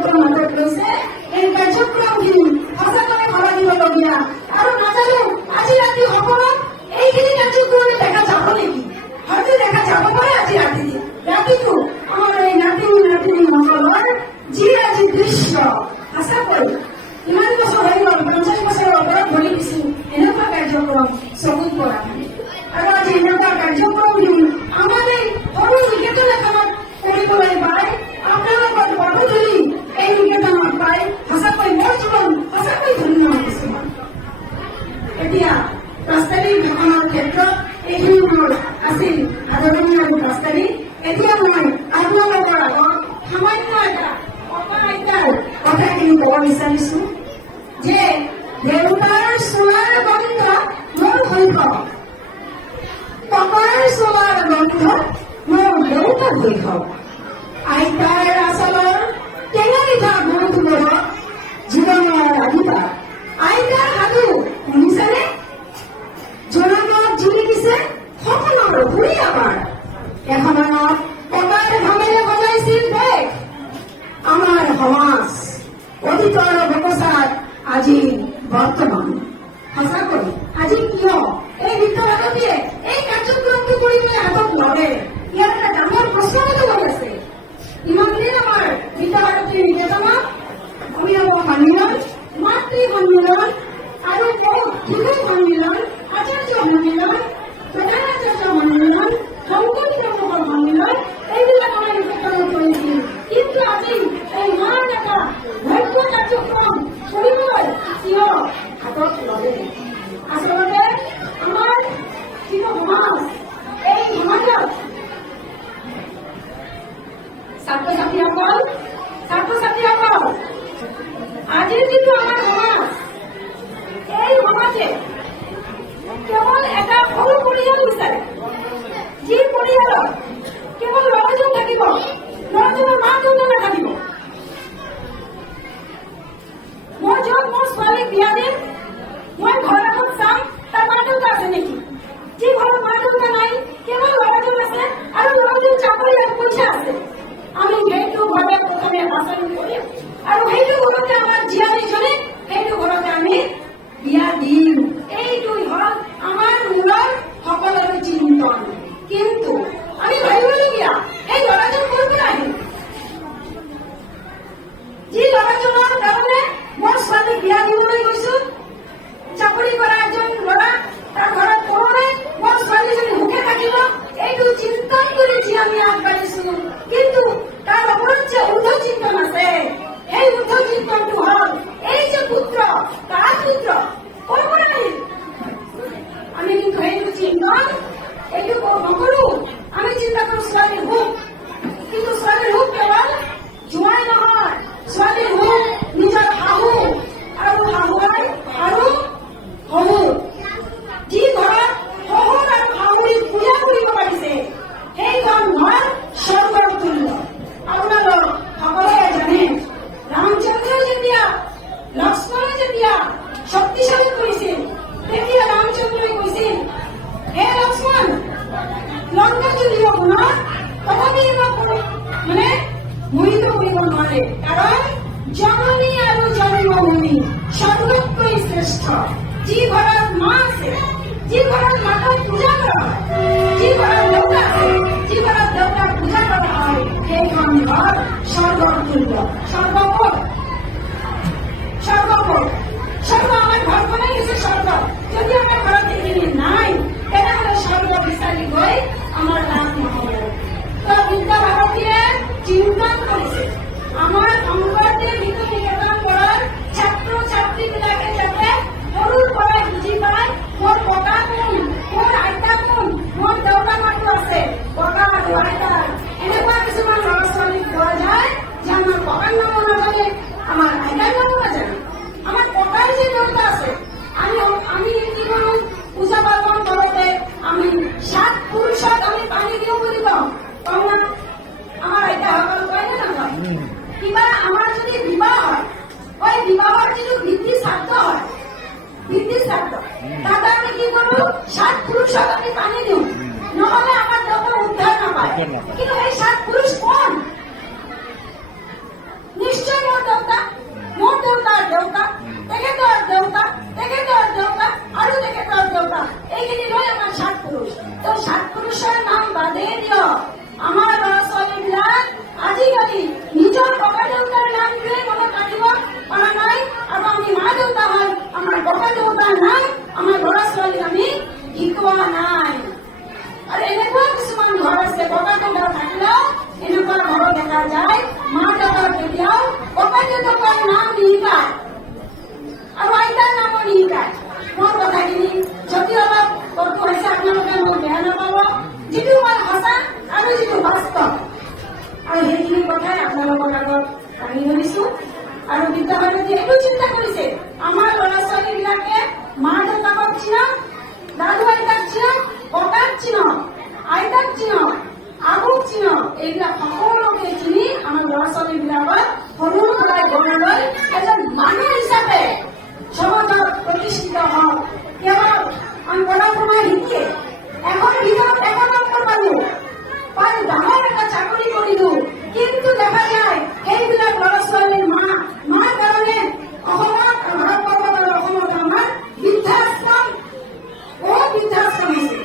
কাৰ্যক্ৰম হাতত লৈছে। এই কাৰ্যক্ৰমখিনি সঁচাকৈ ভাবা দিবলগীয়া। আৰু নাজানো আজি ৰাতি সপোনত এইখিনি কাৰ্যক্ৰমে দেখা যাব নেকি? হয়তো দেখা যাব পাৰে আজি ৰাতিটো আমাৰ এই নাতিনীসকলৰ যি আজি দৃশ্য সঁচাকৈ ইমান বছৰ হৈ গ'ল, 50 বছৰৰ ওপৰত ভৰি দিছো এনেকুৱা কাৰ্যক্ৰম চকুত পৰা নাই। আৰু আজি এনেকুৱা কাৰ্যক্ৰমখিনি আমাৰ এই সৰু নিকেতন এখনত কৰিবলৈ পাই, আপোনালোকৰ পদধূলি এই নিকেতনত পাই সঁচাকৈ মোৰ জীৱন সঁচাকৈ ধন্য হৈছো। এতিয়া প্ৰস্তাৱিক ভাষণৰ ক্ষেত্ৰত এইখিনি মোৰ আছিল আদৰণি আৰু প্ৰস্তাৱিক। এতিয়া মই আপোনালোকৰ আগত সামান্য এটা অপাইতাৰ কথাখিনি ক'ব বিচাৰিছো যে দেউতাৰ চোলাৰ গন্ধ মোৰ শৈশৱ, ককাৰ চোলাৰ গন্ধ মোৰ দেউতাৰ শৈশৱ, আইতাৰ আচলৰ টেঙা মিঠা গোন্ধবোৰত জীৱনৰ আদিবা। আইতাৰ সাধু শুনিছেনে? জোনাকত যি লিখিছে সপোনৰ ঘূৰি আমাৰ। এসময়ত ককাৰ ভামেৰে বজাইছিল বেগ আমাৰ সমাজ, অতীতৰ অৱকাশত আজি বৰ্তমান। সঁচাকৈ আজি কিয় এই বিদ্যালয়টিয়ে এই কাৰ্যক্ৰমটো কৰিবলৈ হাতত ললে? ইয়াৰ এটা ডাঙৰ প্ৰশ্নটো হৈ আছে। ইমান দিন আমাৰ বিদ্যালয়টিৰ নিকেতনত অভিভাৱক সন্মিলন, মাতৃ সন্মিলন আৰু শিশু সন্মিলন, আচাৰ্য সন্মিলন, প্ৰধানাচাৰ্য সন্মিলন, শংকৰীদেৱসকল সন্মিলন এইবিলাক আমাৰ নিকেতনত কৰিছিল। কিন্তু আজি এই মহান এটা ভব্য কাৰ্যক্ৰম কৰিবলৈ কিয় হাতত ললে? আচলতে আমাৰ শিশু সমাজ, এই সমাজত ছাত্ৰ-ছাত্ৰীসকল আজিৰ যিটো আমাৰ সমাজ, এই সমাজে কেৱল এটা সৰু পৰিয়াল বিচাৰে, যি পৰিয়ালত কেৱল ল'ৰাজন থাকিব, ল'ৰাজনৰ মা দেউতা নাথাকিব। মই য'ত মোৰ ছোৱালীক বিয়া দিম, মই ঘৰ আগত চাম তাৰ মা দেউতা আছে নেকি। যি ঘৰত মা দেউতা নাই, কেৱল ল'ৰাজন আছে আৰু ল'ৰাজন চাকৰি আৰু পইচা আছে, আমি সেইটো ঘৰে প্ৰথমে বাছনি কৰিম আৰু সেইটো ঘৰতে আমাৰ জীয়াৰীজনে সেইটো ঘৰতে আমি বিয়া দিম। এইটোই হ'ল আমাৰ মূলৰ সকলোৰে চিন্তন। কিন্তু আমি ভাবিবলগীয়া এই ল'ৰাজন ক'ৰ পৰা আহিল? যি ল'ৰাজনৰ কাৰণে মই ছোৱালীক বিয়া দিবলৈ গৈছো, চাকৰি কৰা এজন ল'ৰা, তাৰ ঘৰত কোনো নাই, মোৰ ছোৱালীজনী সুখে থাকিব, এইটো চিন্তন কৰি যি আমি আগবাঢ়িছো। কিন্তু তাৰ ওপৰত যে ঊৰ্ধ চিন্তন আছে, সেই ঊৰ্ধ চিন্তনটো হ'ল এই যে পুত্ৰ, তাৰ পুত্ৰ ক'ৰ পৰা আহিল? আমি কিন্তু সেইটো চিন্তন এইটো নকৰো। আমি চিন্তা কৰো ছোৱালীৰ সুখ, কিন্তু ছোৱালীৰ সুখ কেৱল জোঁৱাই নহয়, ছোৱালীৰ সুখ নিজৰ শাহু আৰু শাহুৱাই আৰু শহুৰ। যি ঘৰত শহুৰ আৰু শাহুৰিক পূজা কৰিব পাৰিছে সেইখন ঘৰ স্বৰ্গৰ তুল্য। আপোনালোক সকলোৱে জানে ৰামচন্দ্ৰই যেতিয়া লক্ষ্মণে যেতিয়া শক্তিশালী কৰিছিল, তেতিয়া ৰামচন্দ্ৰই কৈছিল, হে লক্ষ্মণ, লংকা যদিও গুণত তথাপি মানে মোহিত কৰিব নোৱাৰে, কাৰণ জননী আৰু জন্মভূমি স্বৰ্গতকৈ শ্ৰেষ্ঠ। যি ঘৰত মা আছে, যি ঘৰত মাকক পূজা কৰা হয়, যি ঘৰত দেউতা আছে, যি ঘৰত দেউতাক পূজা কৰা হয়, সেইখন ঘৰ স্বৰ্গৰ তুল্য। স্বৰ্গ ক'ত? স্বৰ্গ আমাৰ ঘৰখনেই হৈছে স্বৰ্গ। যদি আমাৰ ঘৰত এইখিনি নাই, তেনেহ'লে স্বৰ্গ বিচাৰি গৈ আমাৰ লাভ নহ'ব। বিদ্যা ভাৰতীয়ে চিন্তন কৰিছে আমাৰ শংকৰদেৱ শিশু নিকেতন পঢ়াৰ ছাত্ৰ ছাত্ৰীবিলাকে যাতে সৰুৰ পৰাই বুজি পায় মোৰ ককা কোন, মোৰ আইতা কোন, মোৰ দেউতা মাতো আছে, ককা আৰু আইতা। এনেকুৱা কিছুমান ল'ৰা ছোৱালীক পোৱা যায় যে আমাৰ ককাৰ নামো নাজানে, আমাৰ আইতাৰ নামো নাজানে, আমাৰ ককাৰ যে দেউতা আছে। আমি কি কৰোঁ? পূজা পাৰ্বণ কৰোঁতে আমি 7 পুৰুষক আমি পানী দিওঁ বুলি কওঁ না? আমাৰ আইতাসকল কয় নে নকয়? কিবা আমাৰ যদি বিবাহ হয়, ওই বিবাহৰ যিটো ভিত্তি শ্ৰাদ্ধ হয়, ভিত্তি শ্ৰাদ্ধ, তাত আমি কি কৰোঁ? 7 পুৰুষক আমি পানী দিওঁ, নহ'লে আমাৰ দেউতা উদ্ধাৰ নাপায়। কিন্তু সেই 7 পুৰুষ কোন? নিশ্চয় মোৰ দাঙি ধৰিছো। আৰু বিদ্যাভাৰতী এইটো চিন্তা কৰিছে, আমাৰ ল'ৰা ছোৱালী বিলাকে মা দেউতাকক চিনক, দাদু আইতাক চিনক, ককাক চিনক, আইতাক চিনক, আবুক চিনক, এইবিলাক সকলোকে চিনি আমাৰ ল'ৰা ছোৱালী বিলাকক সৰুৰ পৰাই গঢ় লৈ এজন মানুহ হিচাপে সমাজত প্ৰতিষ্ঠিত হওক। কেৱল পঢ়া শুনা শিকিয়ে এখন ভিতৰত এখন নম্বৰ পালো, ডাঙৰ এটা চাকৰি কৰিলো, কিন্তু দেখা যায় সেইবিলাক ল'ৰা ছোৱালীৰ মাৰ কাৰণে অসমত ভাৰতবৰ্ষত আৰু অসমত আমাৰ বৃদ্ধাশ্ৰম, বহুত বৃদ্ধাশ্ৰম আছে।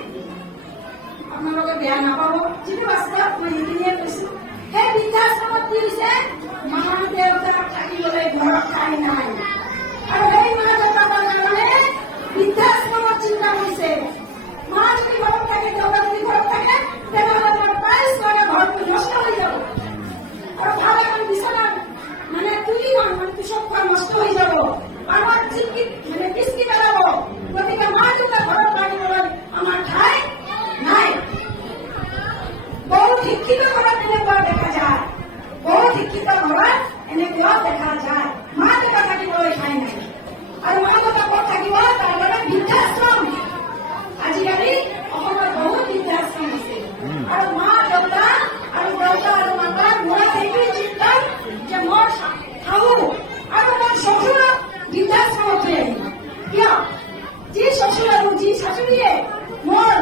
আপোনালোকে বেয়া নাপাব, যিটো বাস্তৱ মই সেইখিনিয়ে কৈছো। সেই বৃদ্ধাশ্ৰমত কি হৈছে, মা দেউতাক থাকিবলৈ ঘৰত ঠাই নাই, আৰু সেই মা দেউতাকৰ কাৰণে বৃদ্ধাশ্ৰমত চিন্তা কৰিছে। মা যদি ঘৰত থাকে, দেউতা যদি ঘৰত থাকে, তেনেহ'লে ঘৰটো নষ্ট হৈ যাব, আৰু ভাল এখন বিচনাত তুলি পিছত নষ্ট হৈ যাব, আমাৰ পিচকি পেলাব। গতিকে মা দেউতা ঘৰত ৰাখিবলৈ আমাৰ ঠাই নাই। বহুত শিক্ষিত ঘৰত এনেকুৱা দেখা যায়, বহুত শিক্ষিত ঘৰত এনেকুৱাও দেখা যায়, মা দেউতা থাকিবলৈ ঠাই নাই। আৰু মা দেউতা ক'ত থাকিব, তাৰ বাবে বৃদ্ধাশ্ৰম। আজিকালি অসমত বহুত বৃদ্ধাশ্ৰম আছে, আৰু মা দেউতা আৰু মাতাৰ মনত সেইটোৱে চিন্তা যে মই শাহু আৰু মোৰ শ্বশুৰক বৃদ্ধাশ্ৰমত থৈ আহিম। কিয়? যি শ্বশুৰ আৰু যি শাশুড়ীয়ে মোৰ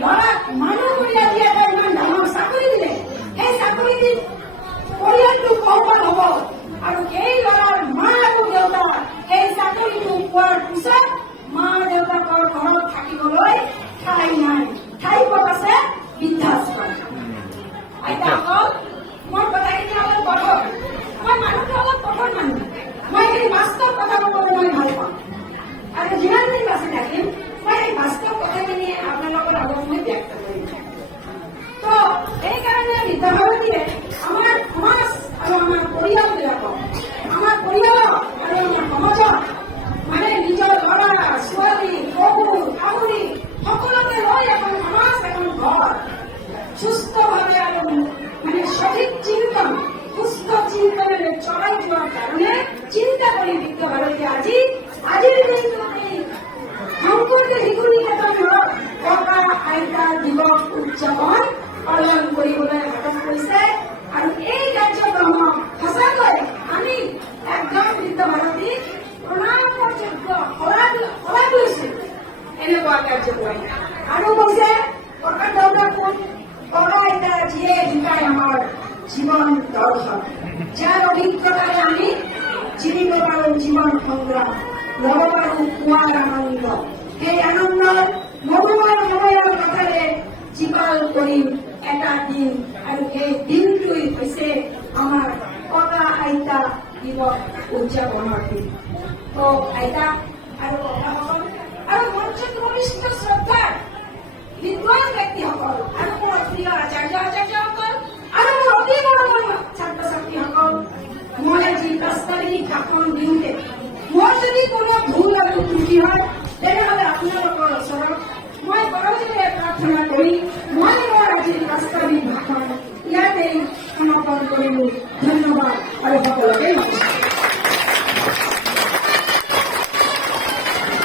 ল'ৰাক মানুহ কৰি দিয়াকৈ ইমান ডাঙৰ চাকৰি দিলে, সেই চাকৰি দি পৰিয়ালটো সফল হ'ব, আৰু সেই ল'ৰাৰ মা আৰু দেউতা সেই চাকৰিটো পোৱাৰ পিছত মা দেউতাকৰ ঘৰত থাকিবলৈ ঠাই নাই। ঠাই ক'ত আছে? বৃদ্ধাশ্ৰম। আইতাসকল, মোৰ কথাখিনি অলপ কঠোৰ, মই মানুহটো অলপ কঠোৰ মানুহ, মই সেই বাস্তৱ কথা ক'বলৈ মই ভাল পাওঁ, আৰু যিমান দিন বাচি থাকিম মই সেই বাস্তৱ কথাখিনি আপোনালোকৰ আগত মই ব্যক্ত কৰিম। তো সেইকাৰণে বিদ্যাভাৰতীয়ে আমাৰ সমাজ আৰু আমাৰ পৰিয়ালবিলাকক, আমাৰ পৰিয়ালক আৰু আমাৰ সমাজক নিজৰ ল'ৰা ছোৱালী, শহুৰ শাহুৰী সকলোকে লৈ এখন সমাজ, এখন ঘৰ সুস্থভাৱে আৰু সঠিক চিন্তন, সুস্থ চিন্তনেৰে চলাই যোৱাৰ কাৰণে চিন্তা কৰি বিদ্যাভাৰতীয়ে আজিৰ দিনটো এই শংকৰদেৱ শিশু নিকেতনৰ ককা আইতা দিৱস উদযাপন পালন কৰিবলৈ হাতত লৈছে। আৰু এই কাৰ্যক্ৰমক সঁচাকৈ আমি একদম বিদ্যাভাৰতী প্ৰণামৰ যোগ্য শলাগ লৈছো এনেকুৱা কাৰ্যক্ৰম। আৰু কৈছে ককা দেউতা কোন, ককা আইতা যিয়ে শিকায় আমাৰ জীৱন দৰ্শন, যাৰ অভিজ্ঞতাৰে আমি জীবিত পাৰো জীৱন সংগ্ৰাম, ল'ব পাৰো পোৱাৰ আনন্দ। সেই আনন্দৰ মধুৰ সময়ৰ কথাৰে জীপাল কৰিম এটা দিন, আৰু সেই দিনটোৱেই হৈছে আমাৰ ককা আইতা দিৱস উদযাপনৰ দিন। তো আইতা আৰু ককাসকল আৰু মঞ্চত উপবিষ্ট শ্ৰদ্ধাৰ বিদ্বান ব্যক্তিসকল আৰু মোৰ প্ৰিয় আচাৰ্যসকল আৰু মোৰ অতি মৰমৰ ছাত্ৰ ছাত্ৰীসকল, মই আজি প্ৰাস্তাৱিক ভাষণ দিওঁতে মোৰ যদি কোনো ভুল আৰু ত্ৰুটি হয়, তেনেহ'লে আপোনালোকৰ ওচৰত মই কৰজোৰে প্ৰাৰ্থনা কৰি মই মোৰ আজিৰ প্ৰাস্তাৱিক ভাষণ ইয়াতেই সমাপন কৰিলোঁ।